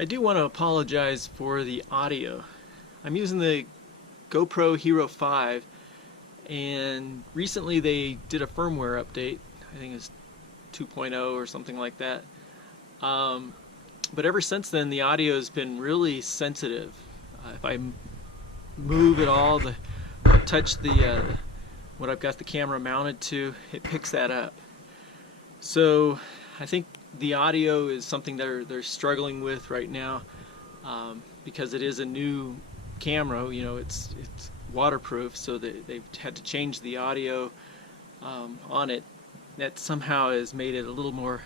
I do want to apologize for the audio. I'm using the GoPro Hero 5, and recently they did a firmware update. I think it's 2.0 or something like that. But ever since then, the audio has been really sensitive. If I move at all, touch the what I've got the camera mounted to, it picks that up. So I think the audio is something they're struggling with right now, because it is a new camera. You know, it's waterproof, so they've had to change the audio on it. That somehow has made it a little more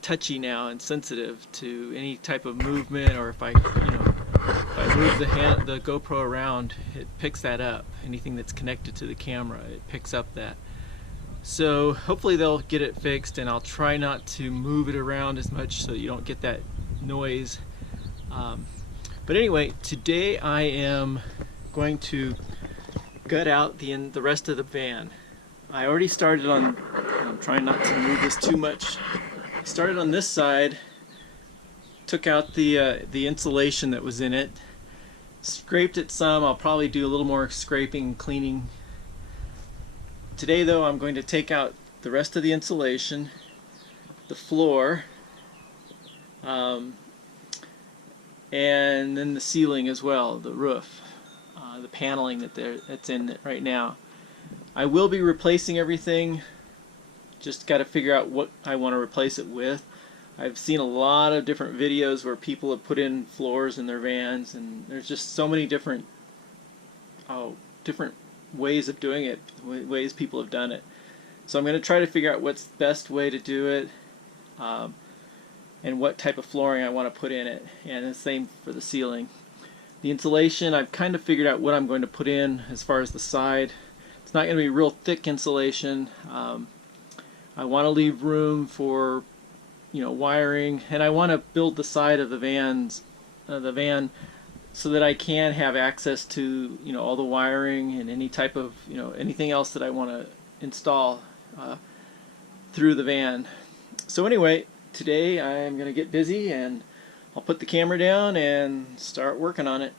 touchy now and sensitive to any type of movement, or if I move the GoPro around, it picks that up. Anything that's connected to the camera, it picks up that. So hopefully they'll get it fixed, and I'll try not to move it around as much so you don't get that noise. But anyway, today I am going to gut out the rest of the van. I already started on, I'm trying not to move this too much. I started on this side, took out the insulation that was in it, scraped it some. I'll probably do a little more scraping and cleaning. Today though, I'm going to take out the rest of the insulation, the floor, and then the ceiling as well, the roof, the paneling that's in it right now. I will be replacing everything, just got to figure out what I want to replace it with. I've seen a lot of different videos where people have put in floors in their vans, and there's just so many different ways of doing it, ways people have done it. So I'm going to try to figure out what's the best way to do it, and what type of flooring I want to put in it, and the same for the ceiling. The insulation, I've kind of figured out what I'm going to put in as far as the side. It's not going to be real thick insulation. I want to leave room for wiring, and I want to build the side of the van so that I can have access to all the wiring and any type of anything else that I want to install through the van. So anyway, today I'm going to get busy, and I'll put the camera down and start working on it.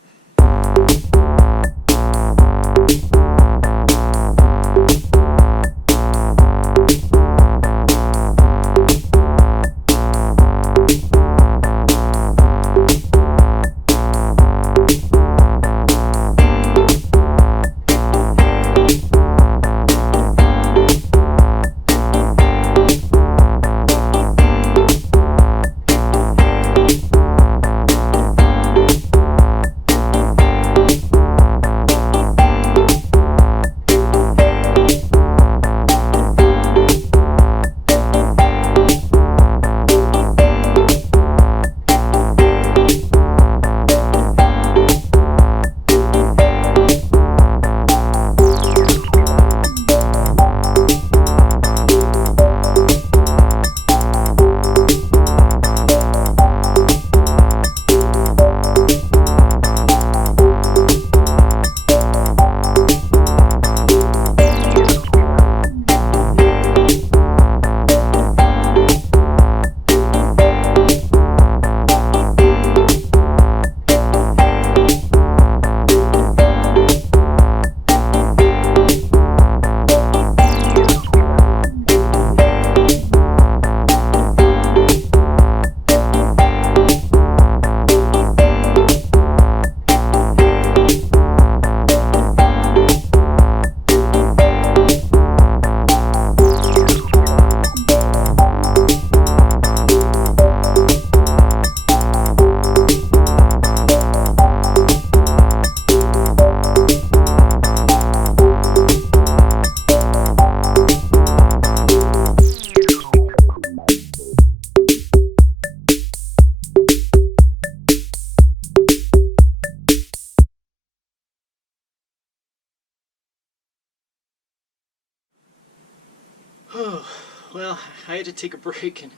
Well, I had to take a break and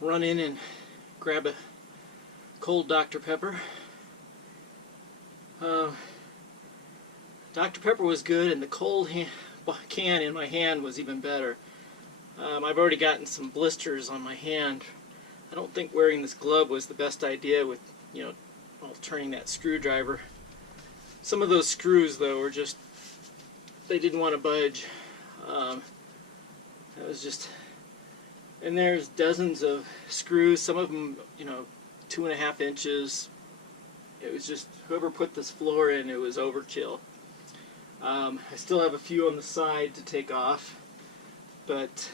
run in and grab a cold Dr. Pepper. Dr. Pepper was good, and the cold can in my hand was even better. I've already gotten some blisters on my hand I don't think wearing this glove was the best idea with, you know, while turning that screwdriver. Some of those screws though were just, they didn't want to budge. That was just, and there's dozens of screws, some of them, you know, 2.5 inches. It was just, whoever put this floor in, it was overkill. I still have a few on the side to take off, but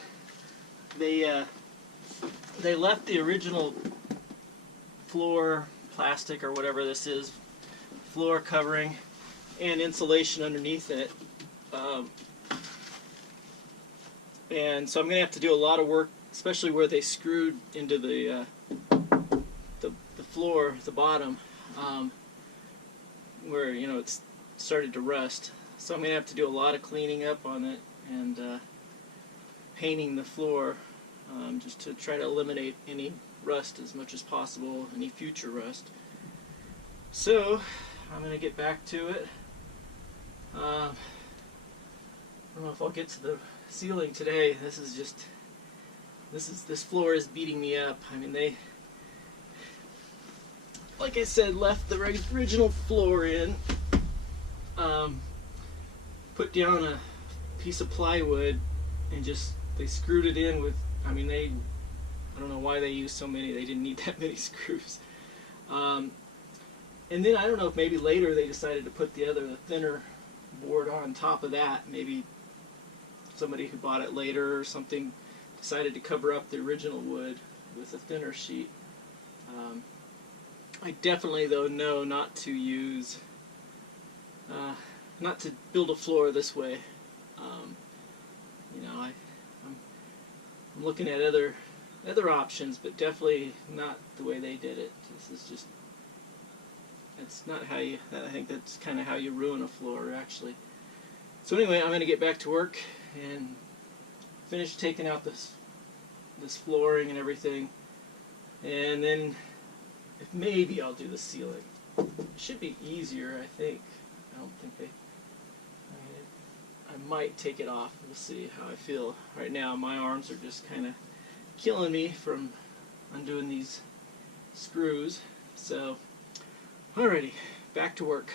they left the original floor plastic or whatever this is, floor covering and insulation underneath it, and so I'm going to have to do a lot of work, especially where they screwed into the floor, the bottom, where, you know, it's started to rust. So I'm going to have to do a lot of cleaning up on it and painting the floor, just to try to eliminate any rust as much as possible, any future rust. So I'm going to get back to it. I don't know if I'll get to the ceiling today. This is just, this floor is beating me up. I mean, they, like I said, left the original floor in, put down a piece of plywood, and just, they screwed it in with, I mean, I don't know why they used so many. They didn't need that many screws. And then I don't know if maybe later they decided to put the thinner board on top of that. Maybe somebody who bought it later or something decided to cover up the original wood with a thinner sheet. I definitely, though, know not to use, not to build a floor this way. You know, I'm looking at other options, but definitely not the way they did it. This is just, that's not how you, I think that's kind of how you ruin a floor, actually. So anyway, I'm going to get back to work and finish taking out this flooring and everything, and then maybe I'll do the ceiling. It should be easier, I think. I don't think they, I might take it off. We'll see how I feel. Right now my arms are just kind of killing me from undoing these screws. So, alrighty, back to work.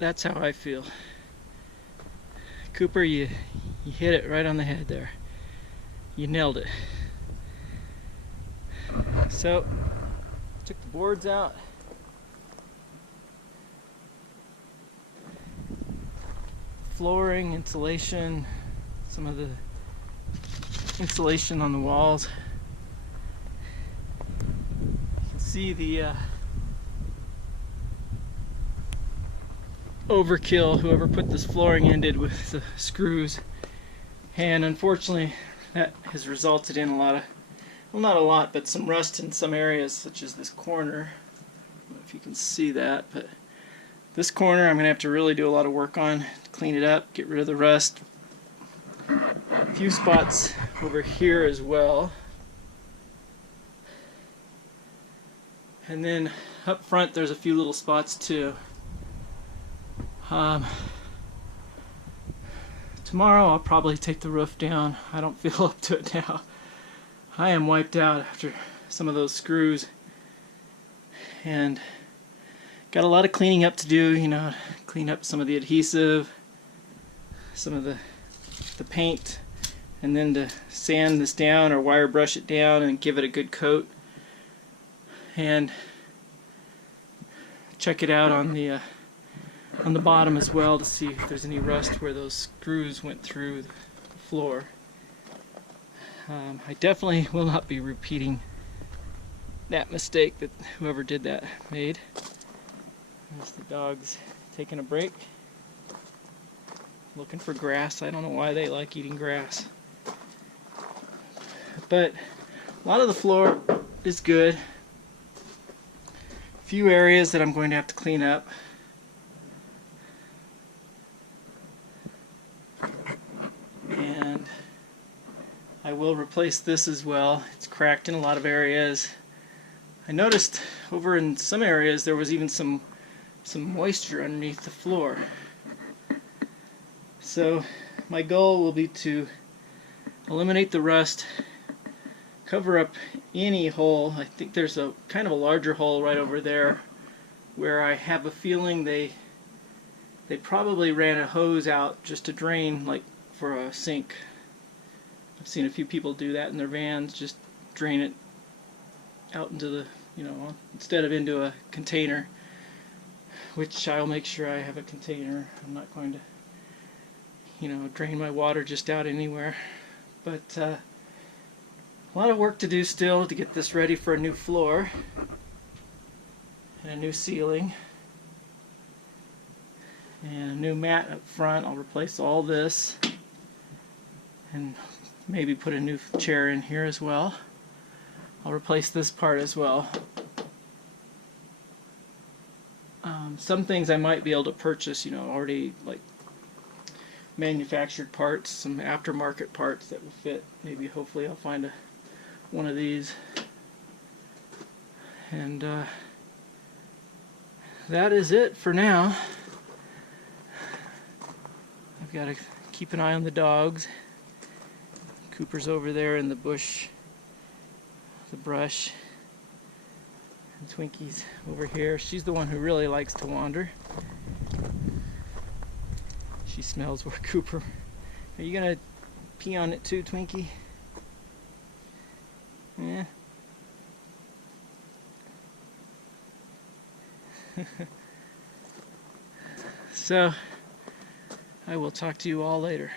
That's how I feel. Cooper, you hit it right on the head there. You nailed it. So, took the boards out. Flooring, insulation, some of the insulation on the walls. You can see the overkill whoever put this flooring in did with the screws, and unfortunately that has resulted in a lot of, well, not a lot, but some rust in some areas, such as this corner. I don't know if you can see that, but this corner I'm going to have to really do a lot of work on, clean it up, get rid of the rust. A few spots over here as well. And then up front there's a few little spots too. Tomorrow I'll probably take the roof down. I don't feel up to it now. I am wiped out after some of those screws, and got a lot of cleaning up to do, you know, clean up some of the adhesive, some of the paint, and then to sand this down or wire brush it down and give it a good coat, and check it out on the bottom as well to see if there's any rust where those screws went through the floor. I definitely will not be repeating that mistake that whoever did that made. There's the dogs taking a break, looking for grass. I don't know why they like eating grass. But a lot of the floor is good. A few areas that I'm going to have to clean up. And I will replace this as well. It's cracked in a lot of areas. I noticed over in some areas there was even some moisture underneath the floor. So my goal will be to eliminate the rust, cover up any hole. I think there's a kind of a larger hole right over there where I have a feeling they probably ran a hose out just to drain, like for a sink. I've seen a few people do that in their vans, just drain it out into the, you know, instead of into a container, which I'll make sure I have a container. I'm not going to, you know, drain my water just out anywhere. But a lot of work to do still to get this ready for a new floor and a new ceiling and a new mat up front. I'll replace all this and maybe put a new chair in here as well. I'll replace this part as well. Some things I might be able to purchase, you know, already like manufactured parts, some aftermarket parts that will fit. Maybe hopefully I'll find one of these. And that is it for now. I've got to keep an eye on the dogs. Cooper's over there in the bush, the brush, and Twinkie's over here. She's the one who really likes to wander. She smells where Cooper. Are you gonna pee on it too, Twinkie? Yeah. So, I will talk to you all later.